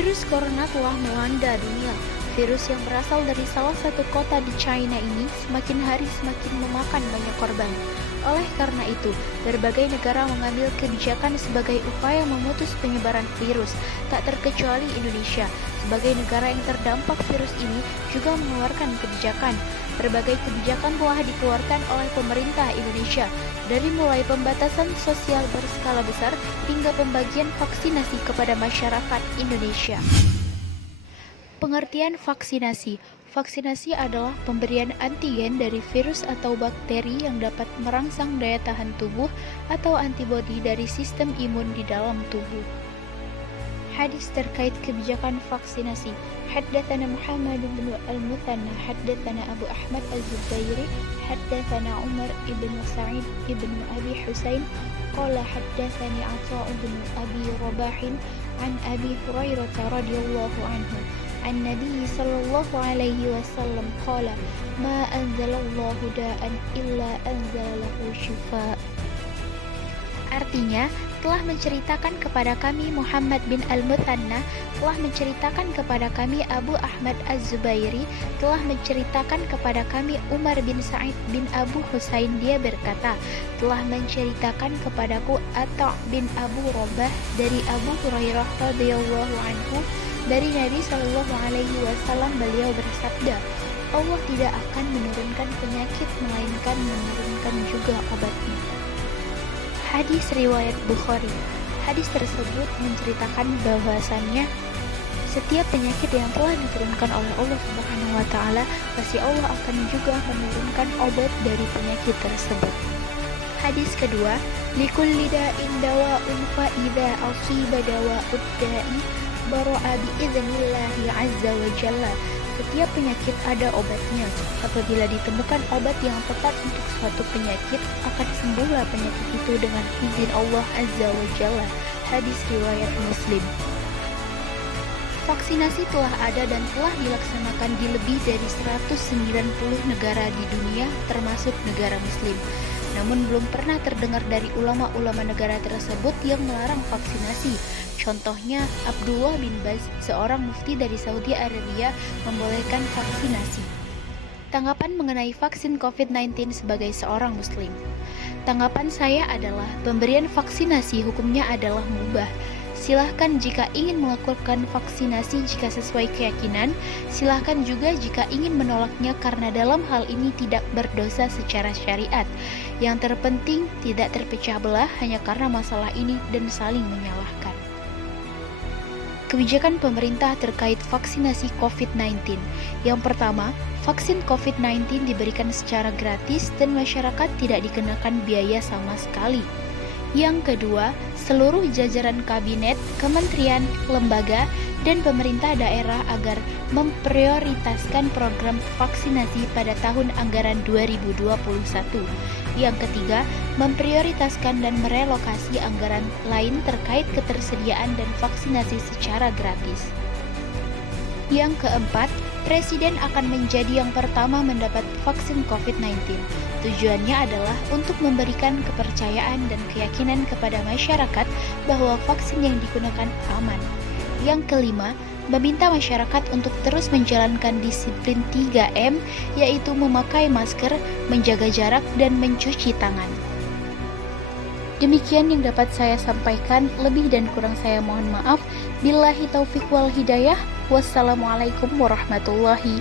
Virus corona telah melanda dunia. Virus yang berasal dari salah satu kota di China ini semakin hari semakin memakan banyak korban. Oleh karena itu, berbagai negara mengambil kebijakan sebagai upaya memutus penyebaran virus, tak terkecuali Indonesia. Sebagai negara yang terdampak virus ini juga mengeluarkan kebijakan. Berbagai kebijakan telah dikeluarkan oleh pemerintah Indonesia, dari mulai pembatasan sosial berskala besar hingga pembagian vaksinasi kepada masyarakat Indonesia. Pengertian vaksinasi. Vaksinasi adalah pemberian antigen dari virus atau bakteri yang dapat merangsang daya tahan tubuh atau antibodi dari sistem imun di dalam tubuh. Hadis terkait kebijakan vaksinasi. Haddatsana Muhammad bin al-Muthanna, haddatsana Abu Ahmad az-Zubairi, haddatsana Umar ibn Sa'id ibn Abi Husain, qala haddatsani Atha bin Abi Rabah an Abi Hurairah radhiyallahu anhu. An Nabi sallallahu alaihi wasallam qala ma anzalallahu da'an illa anzalahu shifa. Artinya, telah menceritakan kepada kami Muhammad bin al-Muthanna, telah menceritakan kepada kami Abu Ahmad az-Zubairi, telah menceritakan kepada kami Umar bin Sa'id bin Abu Husain, dia berkata, telah menceritakan kepadaku Atha bin Abu Rabah dari Abu Hurairah radhiyallahu anhu, dari Nabi sallallahu alaihi wasallam, beliau bersabda, Allah tidak akan menurunkan penyakit melainkan menurunkan juga obatnya. Hadis riwayat Bukhari. Hadis tersebut menceritakan bahwasannya setiap penyakit yang telah diturunkan oleh Allah Subhanahu wa taala, pasti Allah akan juga menurunkan obat dari penyakit tersebut. Hadis kedua, likulli da'in dawa'un fa idza asiba dawa'ud da'i bara'a bi'idznillah azza wa jalla. Setiap penyakit ada obatnya. Apabila ditemukan obat yang tepat untuk suatu penyakit, akan sembuhlah penyakit itu dengan izin Allah azza wa jalla. Hadis riwayat Muslim. Vaksinasi telah ada dan telah dilaksanakan di lebih dari 190 negara di dunia, termasuk negara Muslim. Namun belum pernah terdengar dari ulama-ulama negara tersebut yang melarang vaksinasi. Contohnya, Abdullah bin Baz, seorang mufti dari Saudi Arabia, membolehkan vaksinasi. Tanggapan mengenai vaksin COVID-19 sebagai seorang muslim. Tanggapan saya adalah pemberian vaksinasi hukumnya adalah mubah. Silahkan jika ingin melakukan vaksinasi jika sesuai keyakinan, silahkan juga jika ingin menolaknya karena dalam hal ini tidak berdosa secara syariat. Yang terpenting tidak terpecah belah hanya karena masalah ini dan saling menyalahkan. Kebijakan pemerintah terkait vaksinasi COVID-19. Yang pertama, vaksin COVID-19 diberikan secara gratis dan masyarakat tidak dikenakan biaya sama sekali. Yang kedua, seluruh jajaran kabinet, kementerian, lembaga, dan pemerintah daerah agar memprioritaskan program vaksinasi pada tahun anggaran 2021. Yang ketiga, memprioritaskan dan merelokasi anggaran lain terkait ketersediaan dan vaksinasi secara gratis. Yang keempat, Presiden akan menjadi yang pertama mendapat vaksin COVID-19. Tujuannya adalah untuk memberikan kepercayaan dan keyakinan kepada masyarakat bahwa vaksin yang digunakan aman. Yang kelima, meminta masyarakat untuk terus menjalankan disiplin 3M, yaitu memakai masker, menjaga jarak, dan mencuci tangan. Demikian yang dapat saya sampaikan, lebih dan kurang saya mohon maaf. Billahi taufiq wal hidayah. Wassalamualaikum warahmatullahi